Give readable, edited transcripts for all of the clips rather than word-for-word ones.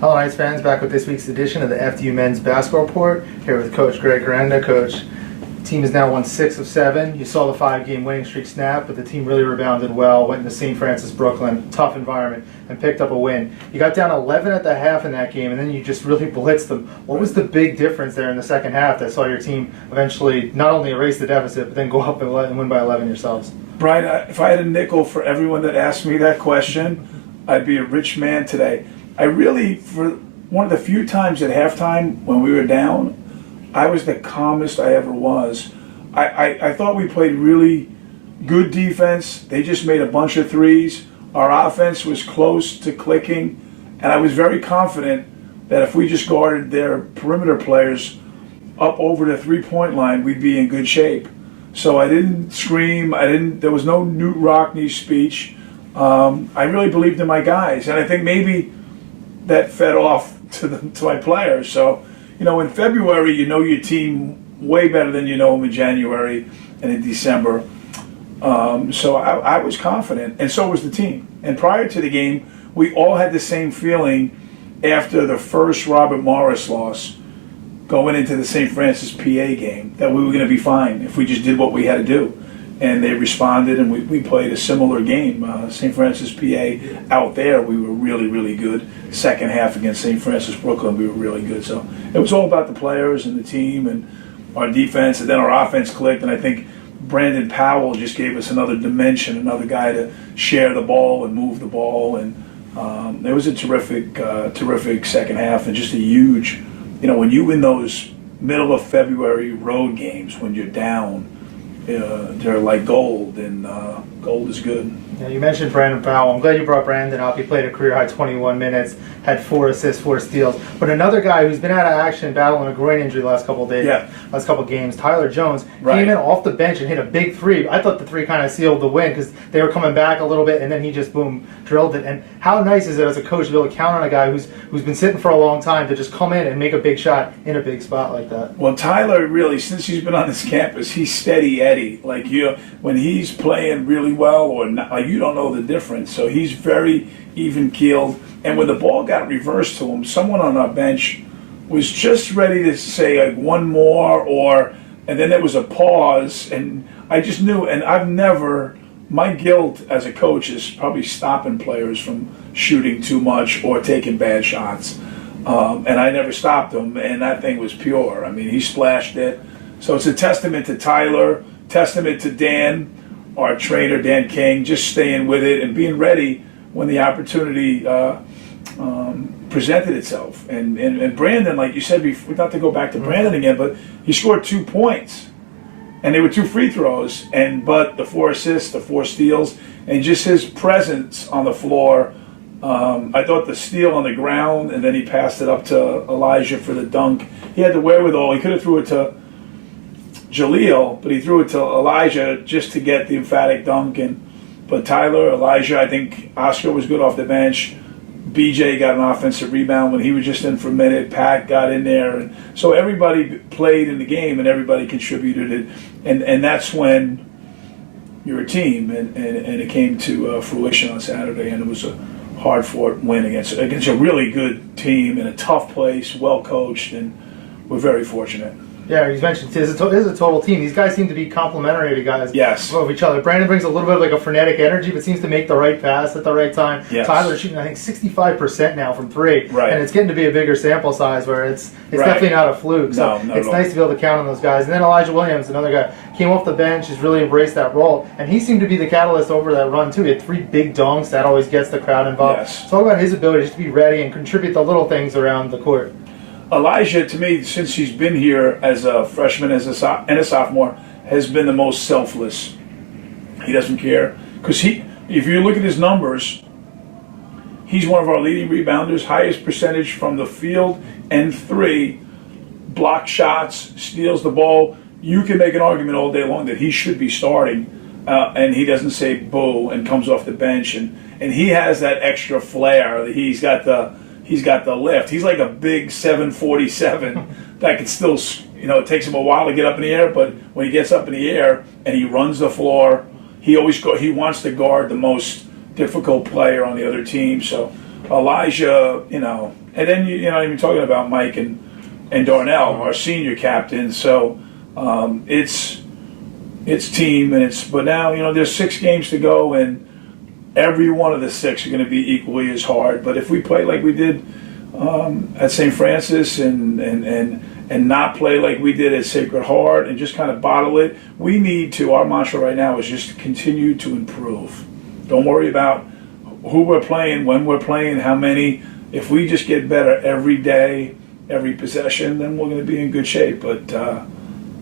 Hello, Knights fans. Back with this week's edition of the FDU Men's Basketball Report. Here with Coach Greg Herenda. Coach, team has now won 6 of 7. You saw the 5-game winning streak snap, but the team really rebounded well, went into St. Francis, Brooklyn, tough environment, and picked up a win. You got down 11 at the half in that game, and then you just really blitzed them. What was the big difference there in the second half that saw your team eventually not only erase the deficit, but then go up and win by 11 yourselves? Brian, if I had a nickel for everyone that asked me that question, I'd be a rich man today. I really, for one of the few times at halftime when we were down, I was the calmest I ever was. I thought we played really good defense. They just made a bunch of threes. Our offense was close to clicking, and I was very confident that if we just guarded their perimeter players up over the three-point line, we'd be in good shape. So I didn't scream. There was no Newt Rockney speech. I really believed in my guys, and I think maybe that fed off to my players. So, in February, you know your team way better than you know them in January and in December. So I was confident, and so was the team. And prior to the game, we all had the same feeling after the first Robert Morris loss going into the St. Francis PA game that we were going to be fine if we just did what we had to do. And they responded, and we played a similar game. St. Francis PA out there, we were really, really good. Second half against St. Francis Brooklyn, we were really good. So it was all about the players and the team and our defense, and then our offense clicked. And I think Brandon Powell just gave us another dimension, another guy to share the ball and move the ball. And it was a terrific second half, and just a huge, when you win those middle of February road games when you're down, they're like gold, and gold is good. Yeah, you mentioned Brandon Powell. I'm glad you brought Brandon up. He played a career-high 21 minutes, had 4 assists, 4 steals. But another guy who's been out of action battling a groin injury the last couple of days, last couple of games, Tyler Jones, came in off the bench and hit a big 3. I thought the 3 kind of sealed the win because they were coming back a little bit, and then he just, boom, drilled it. And how nice is it as a coach to be able to count on a guy who's been sitting for a long time to just come in and make a big shot in a big spot like that? Well, Tyler, really, since he's been on this campus, he's steady Eddie. Like, when he's playing really well or not, you don't know the difference. So he's very even-keeled. And when the ball got reversed to him, someone on our bench was just ready to say, like, one more, and then there was a pause. And I just knew, and my guilt as a coach is probably stopping players from shooting too much or taking bad shots. And I never stopped him, and that thing was pure. I mean, he splashed it. So it's a testament to Tyler, testament to Dan, our trainer, Dan King, just staying with it and being ready when the opportunity presented itself. And Brandon, like you said before, not to go back to Brandon again, but he scored 2 points. And they were 2 free throws, but the 4 assists, the 4 steals, and just his presence on the floor. I thought the steal on the ground, and then he passed it up to Elyjah for the dunk. He had the wherewithal. He could have threw it to Jaleel, but he threw it to Elyjah just to get the emphatic dunk. But Tyler, Elyjah, I think Oscar was good off the bench. BJ got an offensive rebound when he was just in for a minute. Pat got in there. And so everybody played in the game, and everybody contributed. And that's when you're a team. And it came to fruition on Saturday, and it was a hard-fought win against a really good team in a tough place, well-coached, and we're very fortunate. Yeah, you mentioned this is a total team. These guys seem to be complementary to guys of each other. Brandon brings a little bit of like a frenetic energy, but seems to make the right pass at the right time. Yes. Tyler's shooting, I think, 65% now from 3, and it's getting to be a bigger sample size where it's definitely not a fluke. So it's nice to be able to count on those guys. And then Elijah Williams, another guy, came off the bench, has really embraced that role, and he seemed to be the catalyst over that run too. He had 3 big dunks that always gets the crowd involved. Yes. Talk about his ability just to be ready and contribute the little things around the court. Elyjah, to me, since he's been here as a freshman and a sophomore, has been the most selfless. He doesn't care. Because if you look at his numbers, he's one of our leading rebounders, highest percentage from the field and 3, block shots, steals the ball. You can make an argument all day long that he should be starting, and he doesn't say boo and comes off the bench. And he has that extra flair. He's got the lift. He's like a big 747 that can still, it takes him a while to get up in the air, but when he gets up in the air and he runs the floor, he wants to guard the most difficult player on the other team. So Elyjah, And then you're not even talking about Mike and Darnell, our senior captain. So it's team, but now there's 6 games to go, and every one of the 6 are going to be equally as hard. But if we play like we did at St. Francis and not play like we did at Sacred Heart and just kind of bottle it, we need to. Our mantra right now is just to continue to improve. Don't worry about who we're playing, when we're playing, how many. If we just get better every day, every possession, then we're going to be in good shape. But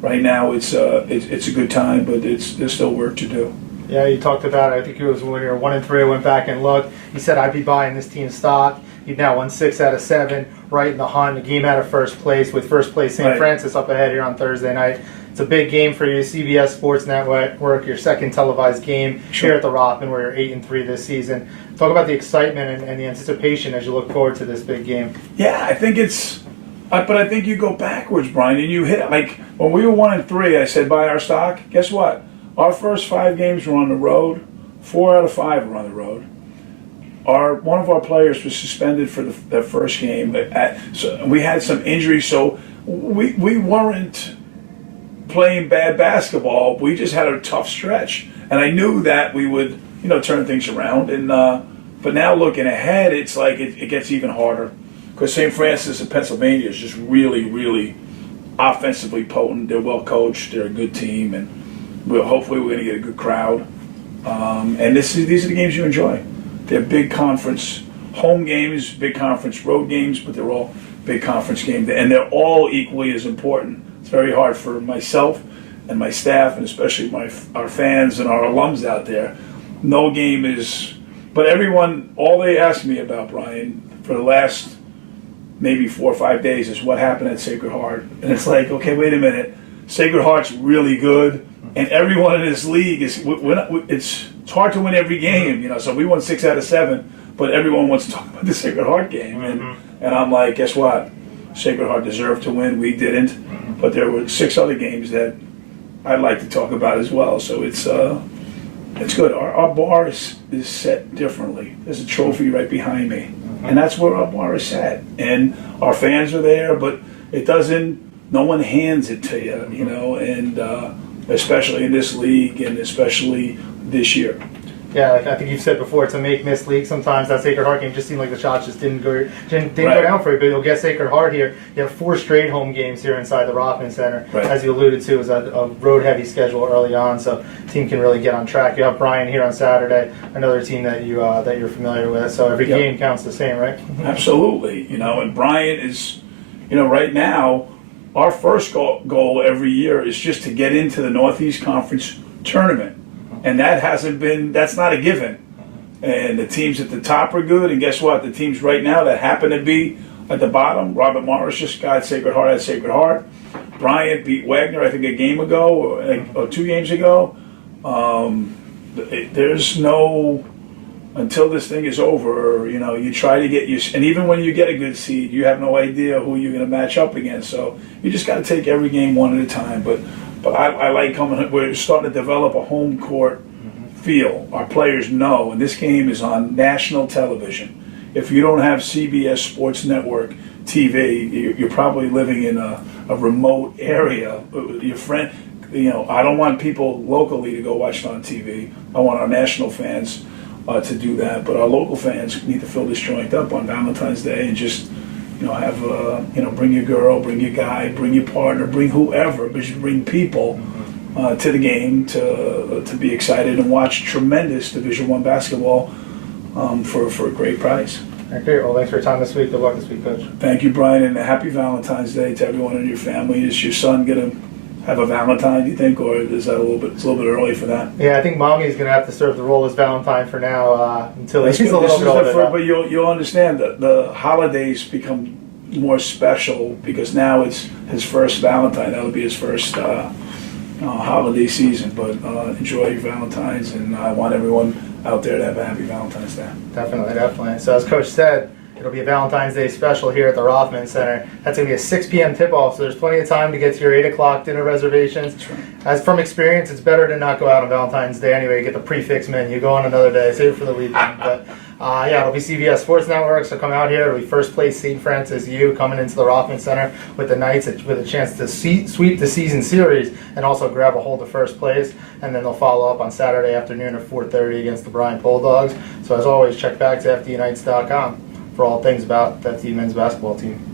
right now it's a good time, but there's still work to do. Yeah, you talked about it. I think it was when you were 1-3. I went back and looked. You said I'd be buying this team's stock. You've now won 6 out of 7, right in the hunt. A game out of first place, with first place St. Francis up ahead here on Thursday night. It's a big game for you, CBS Sports Network, your second televised game here at the Rothman, where you're 8-3 this season. Talk about the excitement and the anticipation as you look forward to this big game. Yeah, I think but I think you go backwards, Brian, and you hit it. Like when we were 1-3, I said buy our stock. Guess what? Our first 5 games were on the road. 4 out of 5 were on the road. One of our players was suspended for the first game. So we had some injuries, so we weren't playing bad basketball. We just had a tough stretch, and I knew that we would turn things around. And but now looking ahead, it's like it gets even harder because St. Francis of Pennsylvania is just really, really offensively potent. They're well coached. They're a good team, and hopefully we're going to get a good crowd. And these are the games you enjoy. They're big conference home games, big conference road games, but they're all big conference games, and they're all equally as important. It's very hard for myself and my staff, and especially our fans and our alums out there. No game is, but everyone, all they ask me about, Brian, for the last maybe 4 or 5 days is what happened at Sacred Heart. And it's like, okay, wait a minute. Sacred Heart's really good, and everyone in this league it's hard to win every game, So we won 6 out of 7, but everyone wants to talk about the Sacred Heart game, and I'm like, guess what? Sacred Heart deserved to win. We didn't, but there were 6 other games that I'd like to talk about as well. So it's good. Our bar is set differently. There's a trophy right behind me, and that's where our bar is set. And our fans are there, but it doesn't. No one hands it to you, and especially in this league, and especially this year. Yeah, like I think you've said before, it's a make-miss league. Sometimes that Sacred Heart game just seemed like the shots just didn't go down for you. But you'll get Sacred Heart here. You have 4 straight home games here inside the Rothman Center. Right. As you alluded to, is a road-heavy schedule early on, so the team can really get on track. You have Brian here on Saturday, another team that you're familiar with. So every game counts the same, right? Absolutely. And Brian is, right now, our first goal every year is just to get into the Northeast Conference tournament. And that's not a given. And the teams at the top are good, and guess what? The teams right now that happen to be at the bottom, Robert Morris just got Sacred Heart at Sacred Heart. Bryant beat Wagner, I think, a game ago, or 2 games ago. There's no, until this thing is over, you try to get and even when you get a good seed, you have no idea who you're going to match up against. So you just got to take every game one at a time. But I like coming. We're starting to develop a home court feel. Our players know, and this game is on national television. If you don't have CBS Sports Network TV, you're probably living in a remote area. Your friend, I don't want people locally to go watch it on TV. I want our national fans to do that. But our local fans need to fill this joint up on Valentine's Day and just have bring your girl, bring your guy, bring your partner, bring whoever, but just bring people to the game to be excited and watch tremendous Division I basketball for a great price. Okay, well, thanks for your time this week. Good luck this week, Coach. Thank you, Brian, and a happy Valentine's Day to everyone in your family. Is your son going to have a Valentine, do you think, or is that it's a little bit early for that? Yeah, I think Mommy's going to have to serve the role as Valentine for now until he's a little bit older. But you'll understand that the holidays become more special because now it's his first Valentine. That'll be his first holiday season. But enjoy your Valentines, and I want everyone out there to have a happy Valentine's Day. Definitely. So as Coach said, it'll be a Valentine's Day special here at the Rothman Center. That's going to be a 6 p.m. tip-off, so there's plenty of time to get to your 8 o'clock dinner reservations. That's right. As from experience, it's better to not go out on Valentine's Day anyway. You get the prefix menu. Go on another day. Save it for the weekend. But Yeah, it'll be CBS Sports Network, so come out here. It'll be first place St. Francis U coming into the Rothman Center with the Knights with a chance to sweep the season series and also grab a hold of first place. And then they'll follow up on Saturday afternoon at 4:30 against the Bryant Bulldogs. So as always, check back to FDUKnights.com for all things about the FDU men's basketball team.